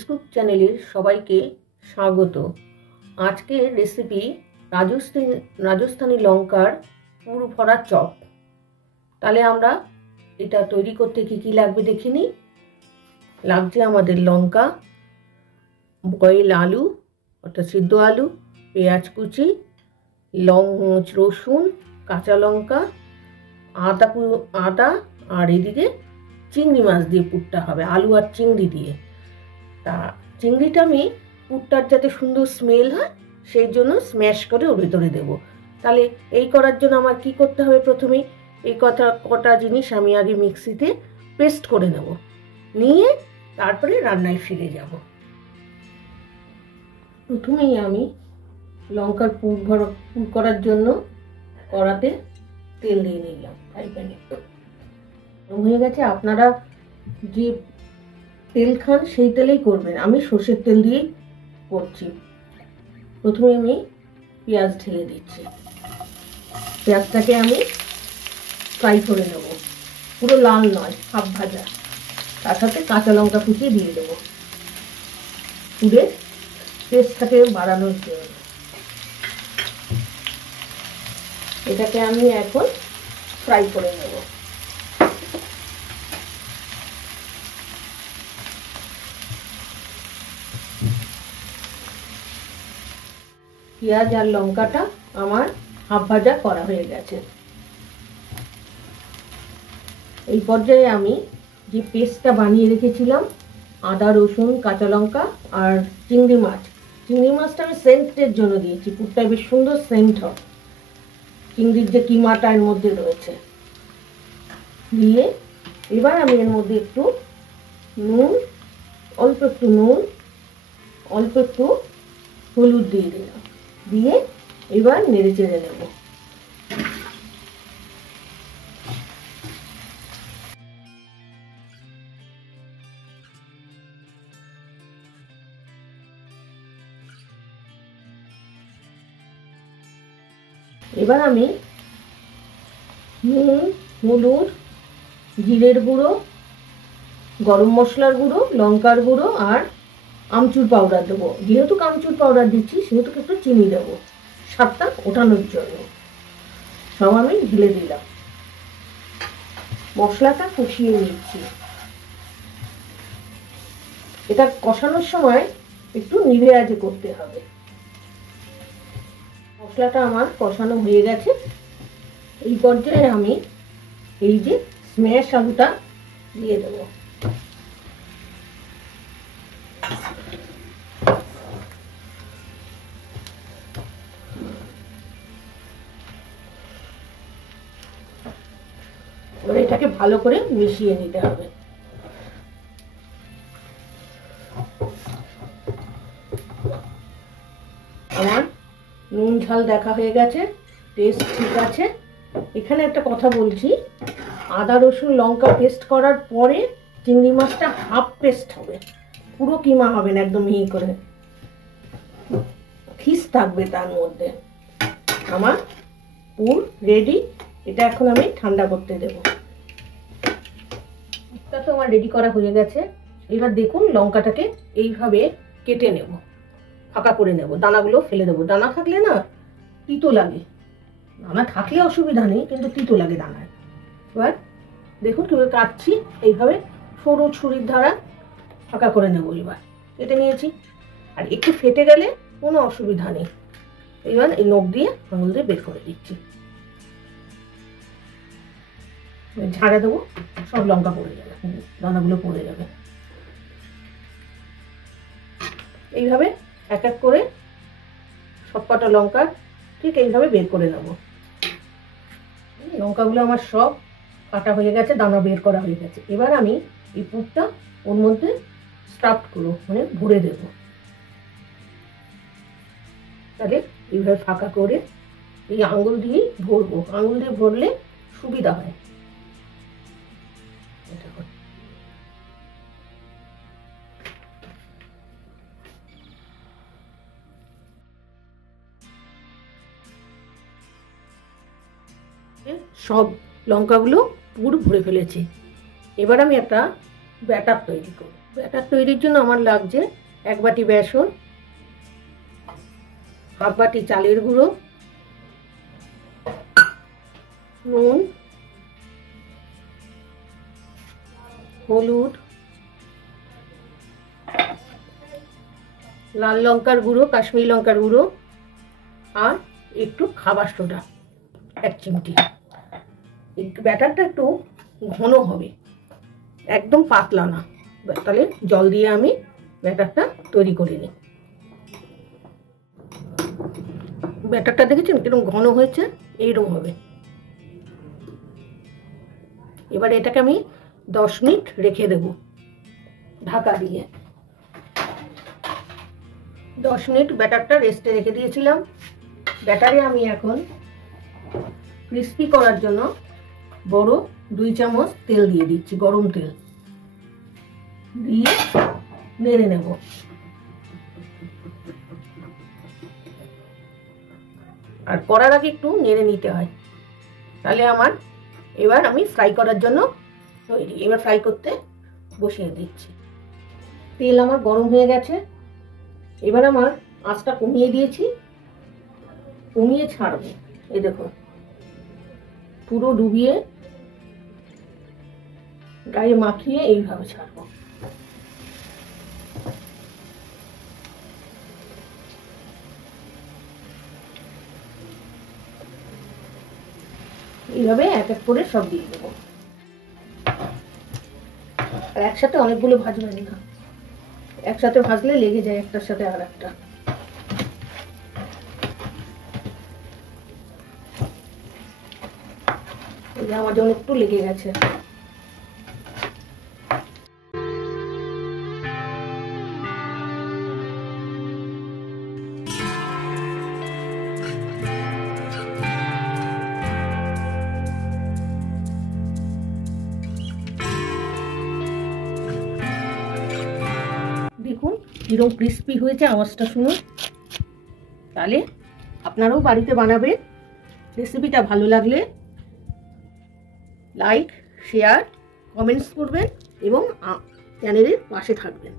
মনীষ cook চ্যানেলের সবাইকে স্বাগত। আজকের রেসিপি রাজস্থানি লঙ্কার পুর ভরা চপ। তাহলে আমরা এটা তৈরি করতে কি কি লাগবে দেখে নিই। লাগছে আমাদের লঙ্কা, বয়েল আলু অর্থাৎ সিদ্ধ আলু, পেঁয়াজ কুচি, রসুন, কাঁচা লঙ্কা, আদা আর এদিকে চিংড়ি মাছ দিয়ে পুরটা হবে, আলু আর চিংড়ি দিয়ে। তা চিংড়িটা আমি পুরটার যাতে সুন্দর স্মেল হয় সেই জন্য স্ম্যাশ করে ওর ভেতরে দেবো। তাহলে এই করার জন্য আমার কি করতে হবে, প্রথমে এই কটা জিনিস আমি আগে মিক্সিতে পেস্ট করে নেব, নিয়ে তারপরে রান্নায় ফিরে যাব। প্রথমেই আমি লঙ্কার পুর করার জন্য কড়াতে তেল দিয়ে নিলাম, ফ্রাই প্যানে হয়ে গেছে। আপনারা যে তেল খান সেই তেলেই করবেন, আমি সর্ষের তেল দিয়েই করছি। প্রথমে আমি পেঁয়াজ ঢেলে দিচ্ছি, পেঁয়াজটাকে আমি ফ্রাই করে নেব, পুরো লাল নয়, হাফ ভাজা। তার সাথে কাঁচা লঙ্কা কুচিয়ে দিয়ে দেবো, পুরে টেস্টটাকে বাড়ানোর জন্য। এটাকে আমি এখন ফ্রাই করে নেব। পেঁয়াজ আর লঙ্কাটা আমার হাফ ভাজা করা হয়ে গেছে। এই পর্যায়ে আমি যে পেস্টটা বানিয়ে রেখেছিলাম, আদা, রসুন, কাঁচা লঙ্কা আর চিংড়ি মাছটা আমি সেন্টের জন্য দিয়েছি, পুরটা বেশ সুন্দর সেন্ট হয়, চিংড়ির যে কিমাটা এর মধ্যে রয়েছে। দিয়ে এবার আমি এর মধ্যে একটু নুন, অল্প একটু হলুদ দিয়ে দিলাম, দিয়ে এবার নেড়ে চেড়ে নেব। এবার আমি নুন, হলুদ, জিরের গুঁড়ো, গরম মশলার গুঁড়ো, লঙ্কার গুঁড়ো আর আমচুর পাউডার দেবো। যেহেতু আমচুর পাউডার দিচ্ছি সেহেতু একটু চিনি দেবো স্বাদটা ওঠানোর জন্য। সব আমি ঢেলে দিলাম, মশলাটা কষিয়ে নিচ্ছি। এটা কষানোর সময় একটু নিভে আঁচে করতে হবে। মশলাটা আমার কষানো হয়ে গেছে। এই পর্যায়ে আমি এই যে স্ম্যাশ আলুটা দিয়ে দেবো। এবার এটাকে ভালো করে মিশিয়ে নিতে হবে। আমার নুন ঝাল দেখা হয়ে গেছে, টেস্ট ঠিক আছে। এখানে একটা কথা বলছি, আদা রসুন লঙ্কা পেস্ট করার পরে চিংড়ি মাছটা হাফ পেস্ট হবে, পুরো কিমা হবে না, একদম মিহি করে খিস থাকবে তার মধ্যে। আমার পুর রেডি। এটা এখন আমি ঠান্ডা করতে দেব। এটা তো আমার রেডি করা হয়ে গেছে। এবার দেখুন লঙ্কাটাকে এইভাবে কেটে নেব, ফাঁকা করে নেব, দানাগুলো ফেলে দেবো। দানা থাকলে না তিতো লাগে, দানা থাকলে অসুবিধা নেই, কিন্তু তিতো লাগে দানায়। এবার দেখুন কিভাবে কাটছি, এইভাবে সরু ছুরির দ্বারা ফাঁকা করে নেব। এবার কেটে নিয়েছি, আর একটু ফেটে গেলে কোনো অসুবিধা নেই। এবার এই নখ দিয়ে আঙুল দিয়ে বের করে দিচ্ছি, ঝাড়ে দেবো, সব লঙ্কা পড়ে যাবে, দানাগুলো পড়ে যাবে। এইভাবে এক এক করে সব কটা লঙ্কা ঠিক এইভাবে বের করে নেব। লঙ্কাগুলো আমার সব কাটা হয়ে গেছে, দানা বের করা হয়ে গেছে। এবার আমি এই পুরটা ওর মধ্যে স্টাফ করবো, মানে ভরে দেব। তাহলে এইভাবে ফাঁকা করে এই আঙুল দিয়ে ভরবো, আঙুল দিয়ে ভরলে সুবিধা হয়। সব লঙ্কাগুলো পুর ভরে ফেলেছি। এবার আমি একটা ব্যাটার তৈরি করব। ব্যাটার তৈরির জন্য আমার লাগছে 1 বাটি বেসন, হাফ বাটি চালের গুঁড়ো, নুন, হলুদ, লাল লঙ্কার গুঁড়ো, কাশ্মীরি লঙ্কার গুঁড়ো আর একটু খাবার সোডা 1 চিমটি। এই ব্যাটারটা একটু ঘন হবে, একদম পাতলা না। তাহলে জল দিয়ে আমি ব্যাটারটা তৈরি করে নিই। ব্যাটারটা দেখেছেন কিরকম ঘন হয়েছে, এইরকম হবে। এবার এটাকে আমি 10 মিনিট রেখে দেব ঢাকা দিয়ে। 10 মিনিট ব্যাটারটা রেস্টে রেখে দিয়েছিলাম। ব্যাটারে আমি এখন ক্রিস্পি করার জন্য বড় 2 চামচ তেল দিয়ে দিচ্ছি, গরম তেল দিয়ে নেড়ে নেব। আর করার আগে একটু নেড়ে নিতে হয়, তাহলে আমার এবার আমি ফ্রাই করার জন্য তৈরি। এবার ফ্রাই করতে বসিয়ে দিচ্ছি। তেল আমার গরম হয়ে গেছে। এবার আমার আঁচটা কমিয়ে দিয়েছি, কমিয়ে ছাড়বো। এই দেখো পুরো ডুবিয়ে গায়ে মাখিয়ে এইভাবে ছাড়বো। এইভাবে এক এক করে সব দিয়ে দেবো। আর একসাথে অনেকগুলো ভাজবেন না, একসাথে ভাজলে লেগে যায় একটার সাথে আর একটা। আমার যেমন একটু লেগে গেছে। দেখুন কিরকম ক্রিস্পি হয়েছে, আওয়াজটা শুনুন। তাহলে আপনারাও বাড়িতে বানাবেন। রেসিপিটা ভালো লাগলে লাইক, শেয়ার, কমেন্টস করবেন এবং চ্যানেলের পাশে থাকবেন।